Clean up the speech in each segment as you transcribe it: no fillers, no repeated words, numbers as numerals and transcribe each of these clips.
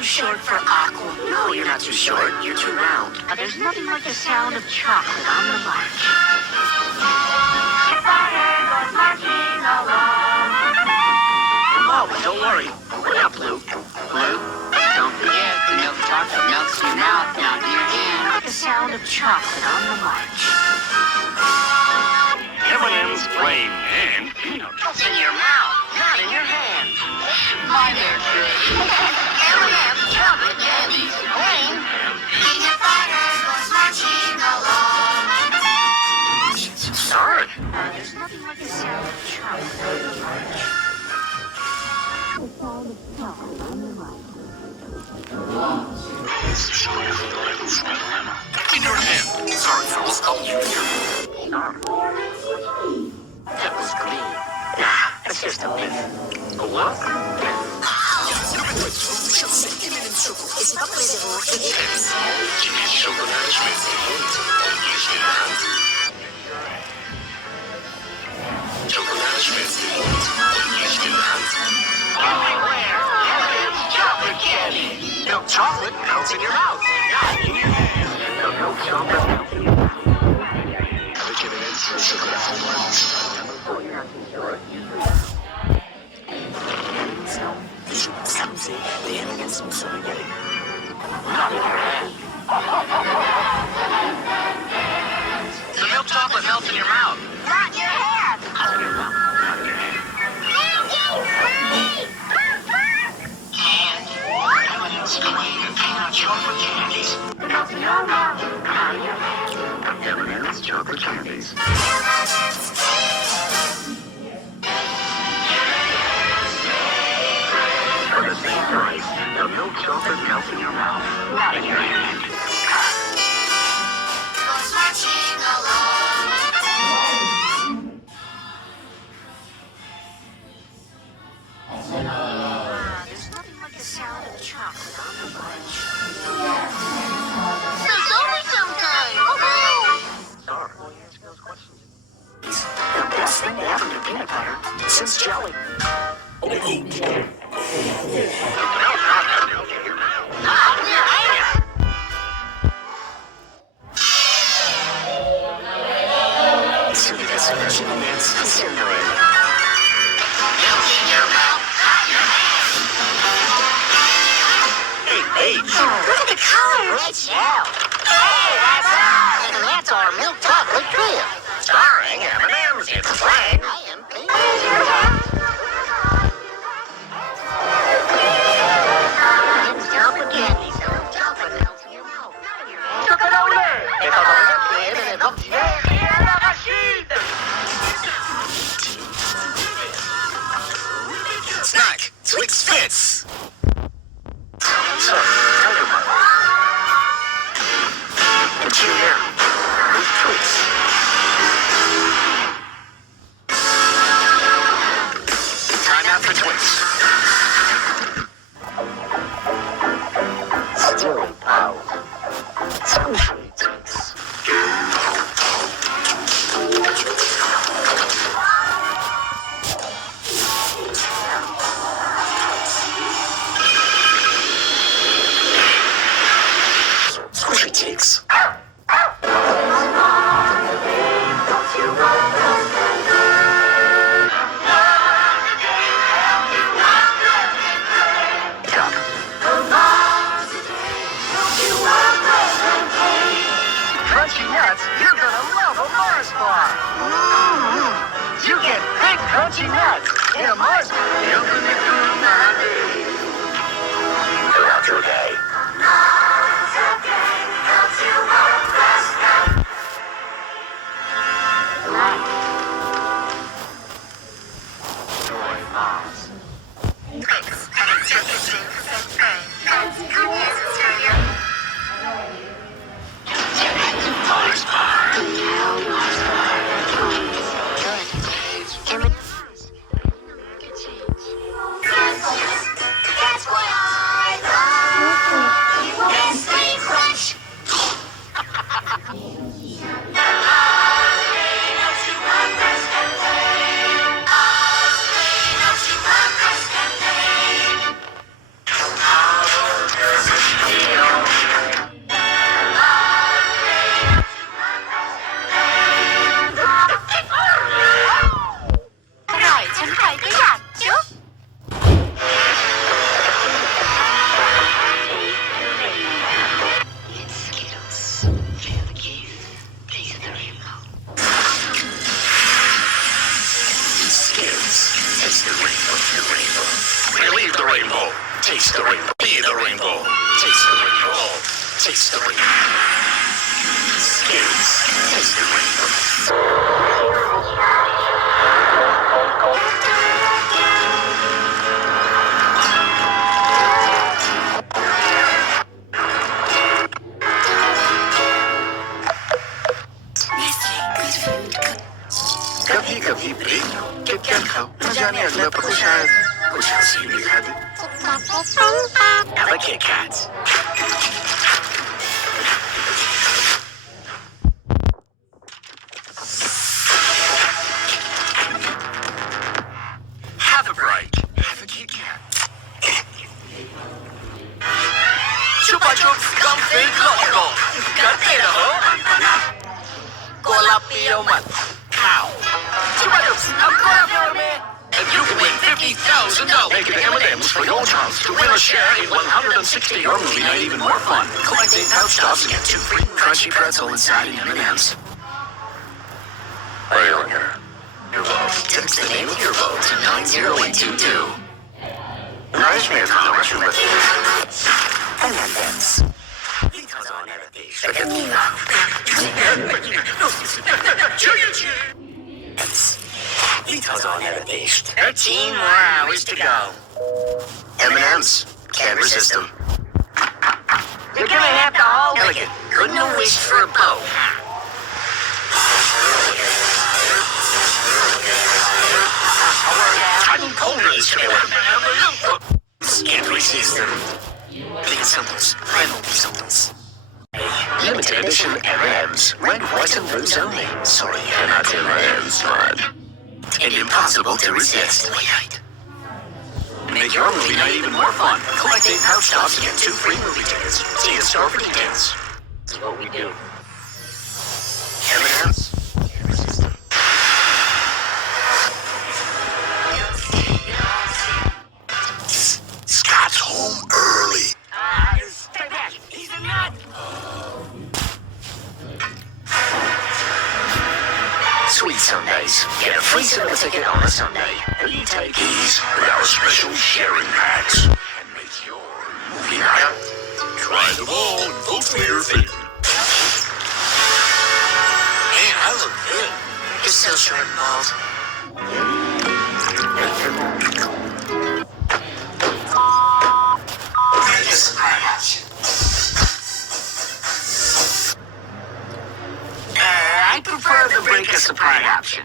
too short for aqua. No, you're not too short. You're too round. There's nothing like the sound of chocolate on the march. If our hair goes marching along. Oh, but don't worry. We're not blue. Blue? Don't forget, the milk chocolate melts in your mouth, not in your hand. The sound of chocolate on the march. M&M's plain and peanut. It's in your mouth, not in your hand. My they're good. M&M's chocolate candies. Plain and peanut butter goes marching along. Sorry. There's nothing like the sound of chocolate on the march. The sound of chocolate on the march. In your hand. Sorry, fellas. I'll use your That was green. Nah, that's just a myth. A what? Chocolate schmeckt Chocolate schmeckt nicht in der Hand. Everywhere. M&M's chocolate candy. Milk chocolate melts in your mouth, not in your hand. Milk chocolate melts in your mouth. Avec M&M's chocolat fondant. Oh, you're not too sure. Some say the M&M's are spaghetti. Not in your hand. The milk chocolate melts in your mouth. Not in your hand. Not in your mouth. Not in your hand. M&M's plain and peanut chocolate candies. Melts in your mouth. Not in your hand. M&M's chocolate candies. For the same price, the milk chocolate melts in your mouth, not in your hand. Goes marching along. There's nothing like the sound of chocolate on the march. There's always sometime. Sorry. Will you answer those questions? The best thing to happen to peanut butter since jelly. The milk chocolate melts in your mouth. Not in your hand. Confectionery. Melts in your mouth, not your hand. Hey, Look at the color. Red shell. Hey, that's us. And that's our milk chocolate trio. starring M&M's, it's plain. I am peanut. Chocolate candies. Chocolate melts in your mouth, not in your hand. Chocolate. Et quand on est plain, elle est mortière et à l'arachide. Snack, Twix Fits. So, tell your mother. And cheer down with Twix. Time out for Twix. Still power. Squishy Twix. Squishy Twix. Crunchy nuts, you're gonna love a Mars bar. You get big crunchy nuts in a Mars bar. Throughout your day. Mars bar. Good. M&M's. Good change. Taste the rainbow. Be the rainbow. Taste the rainbow. Taste the rainbow. Skittles. Taste the rainbow. कभी-कभी break लो कि क्या खाओ न जाने अगला पता शायद कुछ हंसी भी खा दे Have a Kit Kat. Have a break. Have a Kit Kat. Chupa Chups Config Loco. करते रहो गोला पियो मत खाओ Chupa Chups अब गोला पियो में and you can win $50,000. Make it M&M's for your chance to win a share in 160 or movie night even more fun. Collect 8 pouch tops and get 2 free crunchy pretzel inside in M&M's. Are you on your vote? Text the name of your vote to 90822. Nice man from the restroom with M&M's. on at least 13 more hours to go. M&M's. Can't resist them. You're gonna have to hold elegant. Couldn't have wished for a bow. I'm colder this trailer. Can't resist them. Big samples. Primal samples. Limited edition M&M's. Red, white, and blues only. Sorry, you're not M&M's, bud. And impossible to resist. Make your movie night even more fun. Collect 8 pouch tops and get 2 free movie tickets. See a store for details. That's what we do. M&M's. Scott's home early. Stay back. He's a nut. Sweet Sundays. Get a free cinema ticket on a Sunday. And you take these with our special sharing packs and make your movie night. Try them all and vote for your favorite. Man, I look good. You're still short and bald. Just I prefer the break a surprise option.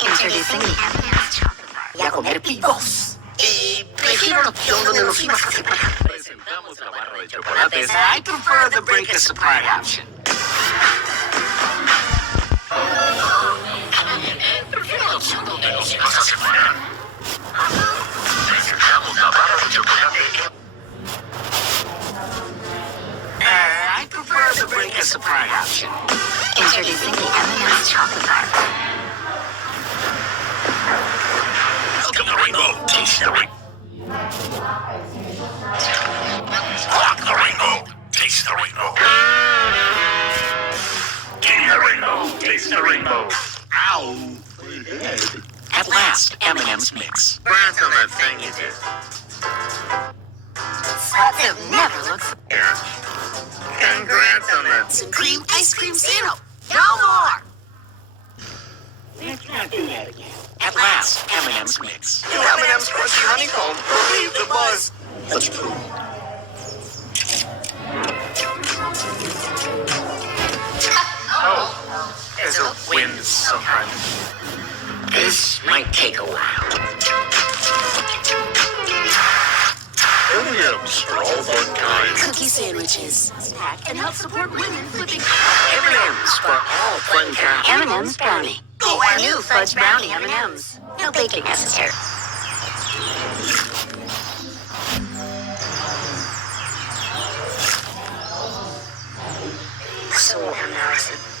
Introducing the M&M's chocolate bar. Y a comer picos. Y prefiero la opción donde nos fuimos a separar. Presentamos la barra de chocolates. I prefer the break a surprise option. Prefiero la opción donde nos fuimos a separar. Presentamos la barra de chocolate. I prefer the break a surprise option. Introducing the M&M's chocolate bar. Look at the rainbow. Taste the rainbow. Walk the rainbow. Taste the rainbow. Give me the rainbow. Taste the rainbow. Ow. My head. At last, M&M's mix. Congrats on that thing you did. It never looks. Yeah. Congrats on that. Some cream ice cream syrup. No more. Let's not do that again. At last, M&M's mix. New M&M's crunchy honeycomb. Relieve the buzz. Let's prove. Oh, there's a wind sometimes. This might take a while. M&M's for all fun kinds. Cookie sandwiches. Snack and help support women flipping. M&M's for all fun kinds. M&M's brownie. Our new fudge brownie M&M's. No baking necessary. So embarrassing.